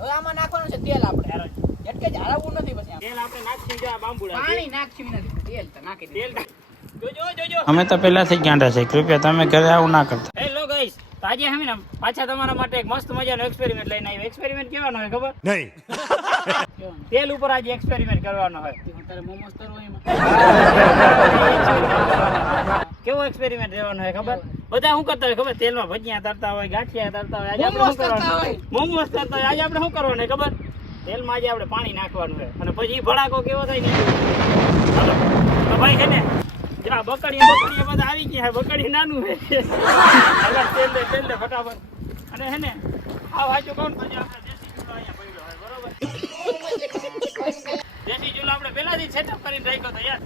હવે આમાં નાખવાનું છે તેલ આપણે એટલે જ હરાવવું નથી પછી તેલ આપણે નાખી જો આ બાંબુડા પાણી નાખી નથી તેલ તો નાખી તેલ જોજો અમે તો પહેલાથી જ ગાંડા છે, કૃપયા તમે ઘરે આવું ના કરતા. હેલો ગાઈસ, આજે અમે ને પાછા તમારા માટે એક મસ્ત મજાનો એક્સપેરિમેન્ટ લઈને આવ્યો. એક્સપેરિમેન્ટ કેવાનો હોય ખબર? નહીં. તેલ ઉપર આજે એક્સપેરિમેન્ટ કરવાનો હોય. તારે મોમોસ કરવો એમાં કેવો એક્સપેરિમેન્ટ રહેવાનો હોય ખબર? બધા શું કરતા હોય ખબર? તેલમાં ભજીયા તરતા હોય, ગાંઠિયા તરતા હોય. આજે આપણે શું કરવાનું? મોમોસ તરતા હોય. આજે આપણે શું કરવાનું હોય ખબર? તેલમાં આજે આપણે પાણી નાખવાનું હોય અને પછી ભડાકો કેવો થાય ને ચાલો તો ભાઈ છે ને જા બકડીયા બધા આવી ગયા. બકડી નાનું છે તેલ દે ફટાફટ. અને હે ને આ વાંચું કહું તો આપણે દેશી ચૂલો અહીંયા પડ્યો હોય, બરોબર? દેશી ચૂલો આપણે પહેલાથી સેટઅપ કરીને રાખ્યો હતો યાર.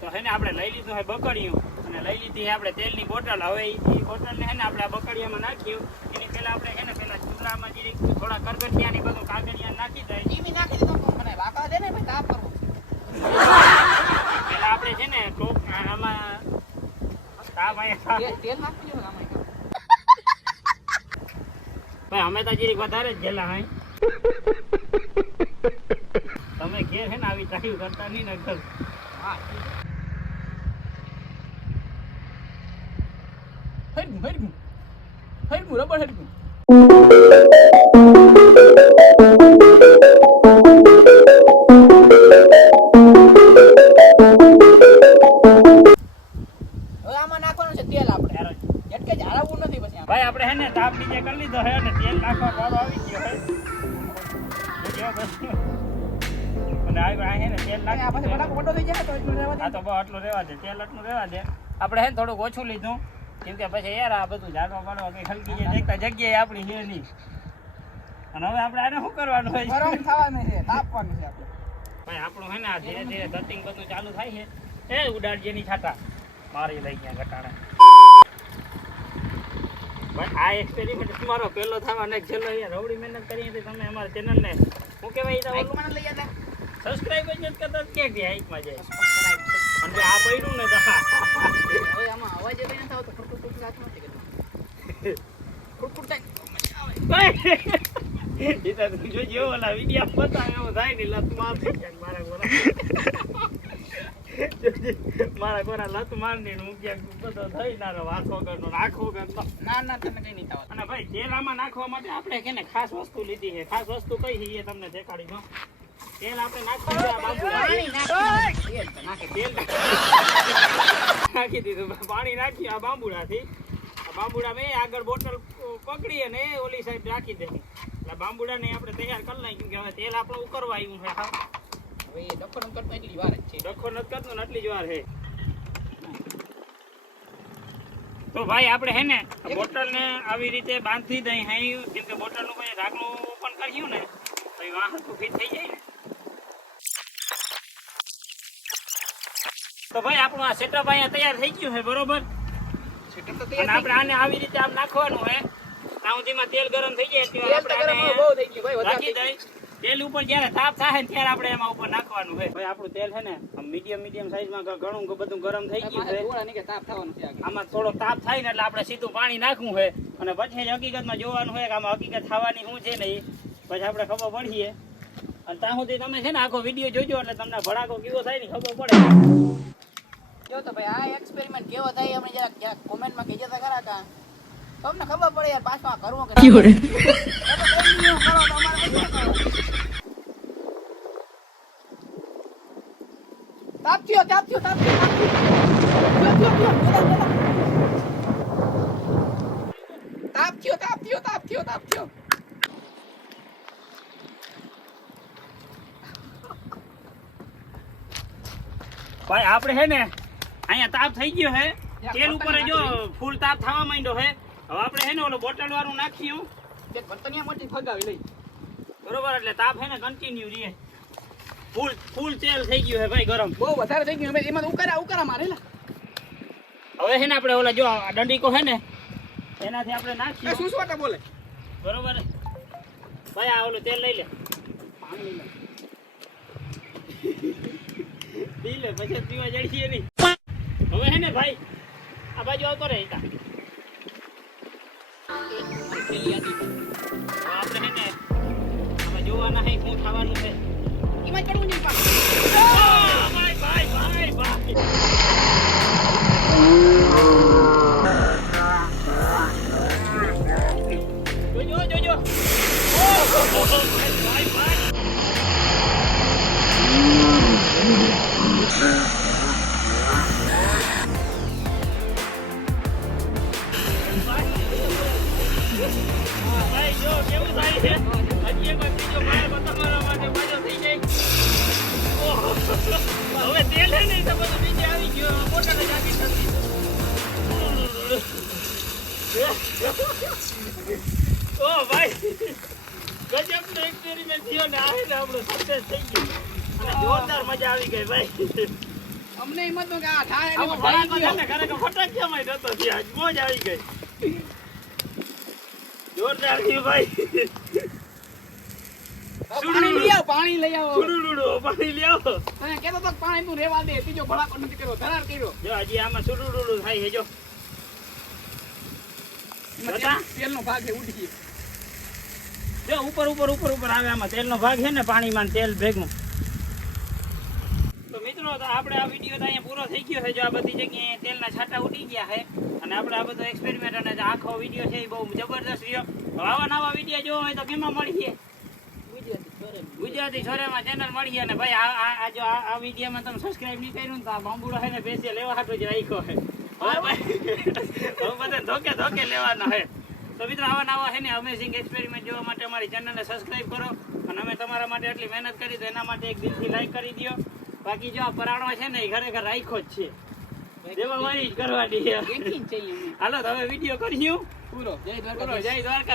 તો હે ને આપણે લઈ લીધું હોય બકડીયું અને લઈ લીધી આપણે તેલની બોટલ. હવે એ બોટલને હે ને આપણે આ બકડીયામાં નાખ્યું. એની પહેલા આપણે હે ને પેલા ચૂલામાં જે થોડા કરગઠિયા ની બધું કાગળિયા નાખી દઈએ. ટીવી નાખી દીધો મને વાકા દે ને ભાઈ તાપ કરવો પેલા આપણે છે ને ટોપ આમાં તાપ અહીંયા તેલ નાખી દીધું આમાં ભાઈ અમે તો જીરીક વધારે જ ગયેલા હાઈ. તમે ઘેર હે ને આવી ચાલ્યું કરતા નહીં ને ઘર. હા હરગું રબર હરગું હવે આમાં નાખવાનું છે તેલ આપણે એટલે જ હરાવવું નથી પછી ભાઈ આપણે હે ને તાપ નીચે કરી લીધો હે અને તેલ નાખવા વાળો આવી ગયો હે. અને આ હે ને તેલ આ પછી નાખી મોટો થઈ જાય તો એટલું રહેવા દે. આ તો બહુ આટલું રહેવા દે, તેલ આટલું રહેવા દે. આપણે હે ને થોડુંક ઓછું લીધું કેમ કે પછી યાર આ બધું જાડવા પાડવા કઈ હલકી જાય દેખતા જગ્યાએ આપણી છે નહીં. અને હવે આપણે આને શું કરવાનું હોય ગરમ છે? થવાનું છે તાપવાનું છે આપણે ભાઈ આપણું હે ને આ ધીરે ધીરે કટિંગ બધું ચાલુ થાય છે. એ ઉડાડજે ની છાટા મારી લઈ ગયા ઘટાડા. ભાઈ આ એક્સપેરિમેન્ટ તમારો પહેલો થવાનો એક છેલ્લો અહીંયા રવડી મહેનત કરી હતી તમે અમારા ચેનલને શું કહેવાય તો એક મને લઈ જતા સબસ્ક્રાઇબ જ નથી કરતા તો ક્યાંક હાઈકમાં જાય. અને આ પડ્યું ને તો હા હવે આમાં અવાજ એવો નથી આવતો ખુરખુર લાગતો નથી કરતો ખુરખુર થાય એ તો તું જોજે ઓલા વિડીયો બતાવે એવો થાય ને લત માર મારા ગોરા લત મારની હું ક્યાંક બધો થઈ ના રહો. આખો કરનો ના તને કઈ નહીં થવાનું અને ભાઈ તેલ આમાં નાખવા માટે આપણે કે ને ખાસ વસ્તુ લીધી છે. ખાસ વસ્તુ કઈ છે એ તમને દેખાડી દઉં. તેલ આપણે નાખી નાખી દીધું પાણી નાખ્યું આ બાંબુડાથી. આ બાંબુડા મેં આગળ બોટલ પકડી અને ઓલી સાઈડ રાખી દે એટલે બાંબુડાને આપણે તૈયાર કરી નાખ્યું કે હવે તેલ આપણે ઉકળવા આવ્યું છે. હવે એ ડખો નમ કરતો એટલી વાર જ છે ડખો નથી કરતો ને એટલી જ વાર છે. તો ભાઈ આપણે હે ને બોટલને આવી રીતે બાંધી દઈ હાઈ કેમ કે બોટલનું કોઈ ઢાંકણું ઓપન કર્યું ને તો એ વાહન ફિટ થઈ જાય ને. તો ભાઈ આપણું આ સેટઅપ અહીંયા તૈયાર થઈ ગયું છે, બરોબર? સેટઅપ તો અને તૈયાર આપણે આને આવી રીતે આમ નાખવાનું છે. ત્યાં સુધીમાં તેલ ગરમ થઈ જાય તેલ તો ગરમ બહુ થઈ ગયું ભાઈ વધારે રાખી દઈ. તેલ ઉપર જ્યારે તાપ થાય ને ત્યારે આપણે એમાં ઉપર નાખવાનું છે. ભાઈ આપણું તેલ છે ને આમ મીડિયમ સાઈઝમાં ઘણું બધું ગરમ થઈ ગયું છે. થોડા નહીં કે તાપ થવાનું છે આગળ આમાં થોડો તાપ થાય ને એટલે આપણે સીધું પાણી નાખવું છે અને પછી જ હકીકતમાં જોવાનું હોય કે આમાં હકીકત થવાની શું છે ને એ પછી આપણે ખબર પડીએ. અને ત્યાં સુધી તમે છે ને આખો વિડીયો જોજો એટલે તમને ભડાકો કેવો થાય ને ખબર પડે. જો તો ભાઈ આ એક્સપેરિમેન્ટ કેવો થાય અમે જરાક કોમેન્ટમાં કહેજો તો ખરા કા તમને ખબર પડે યાર પાછો આ કરવો કે ના કરવો. કરો તો અમારે કઈ ન કરો. તાપ થયો ભાઈ આપણે છે ને અહીંયા તાપ થઈ ગયો છે. તેલ ઉપર જો ફૂલ તાપ થવા માંડ્યો છે. હવે આપણે છે ને ઓલો બોટલ વાળું નાખ્યું એક બર્તનિયા મોટી ફગાવી લઈ બરોબર એટલે તાપ છે ને કન્ટિન્યુ રહે. ફૂલ તેલ થઈ ગયું છે ભાઈ ગરમ. બહુ વધારે થઈ ગયું એમાં તો ઉકારા મારેલા હવે છે ને આપણે ઓલા જો આ દંડીકો છે ને એનાથી આપણે નાખીએ. શું વાટા બોલે બરોબર ભાઈ આ ઓલું તેલ લઈ લે પાણી લઈ લે પી લે પછી પીવા જડીએ નહીં. હવે હે ને ભાઈ આ બાજુ આવતો રહે આપણે હે ને જોવાના હે શું થવાનું છે. એમાં જ પડવું છે પાછું. ભાઈ. જોજો. ભાઈ. ભાઈ જો કેવું થાય છે. હજી એક વાર બીજો ભાઈ તમારા માટે મજો થઈ જાય. ઓહો. હવે તેલ હે નહીં તો બધું નીચે આવી ગયો. બોટલ જ આખી ઠરતી. ઓ ભાઈ ગજબનો એક્સપેરિમેન્ટ થયો ને આ હે ને આપણું સક્સેસ થઈ ગયું. અને જોરદાર મજા આવી ગઈ ભાઈ. અમને એમ હતું કે આ થાય એની આમાં પર ભાઈ ભડાકો છે ને ખરેખર ફટાકિયામાં ય નતો થયો. આજ મોજ આવી ગઈ. જોરદાર થયું ભાઈ. પાણી લઈ આવો. સુડુડુડુ પાણી લઈ આવો. તને કહેતો તો કે પાણી તું રેવા દે, બીજો ભડાકો નથી કર્યો, ધરાર કર્યો. જો હજી આમાં સુડુડુડુ થાય છે જો. એમાં હતા? તેલનો ભાગ એ ઉડી ગયો. જો ઉપર આવે આમાં તેલનો ભાગ છે ને પાણીમાં ને તેલ ભેગું. તો મિત્રો તો આપણે આ વિડીયો તો અહીંયા પૂરો થઈ ગયો છે. જો આ બધી જગ્યાએ તેલના છાંટા ઉડી ગયા છે અને આપણે આ બધો એક્સપેરિમેન્ટ અને આખો વિડીયો છે એ બહુ જબરદસ્ત રહ્યો. આવા નવા વિડીયો જોવા હોય તો કેમાં મળીએ? ગુજરાતી છોરામાં ચેનલ મળીએ. અને ભાઈ આ જો આ વિડીયોમાં તમે સબસ્ક્રાઇબ નહીં કર્યું ને તો આ બાંબુડો છે ને પેસે લેવા હાટું જ રાખ્યો છે. હવે ભાઈ હવે બધા ધોકે લેવાનો છે. તો મિત્રો આવા નવા છે ને અમેઝિંગ એક્સપેરિમેન્ટ જોવા માટે અમારી ચેનલને સબસ્ક્રાઇબ કરો. અને અમે તમારા માટે આટલી મહેનત કરી તો એના માટે એક દિલથી લાઈક કરી દો. બાકી જો આ પરાણો છે ને એ ખરેખર રાખ્યો જ છે. દેવા વાળી જ કરવાની છે. દેખી જ જઈએ અમે. હાલો તો હવે વિડીયો કર્યું પૂરો. જય દ્વારકા. જય દ્વારકા.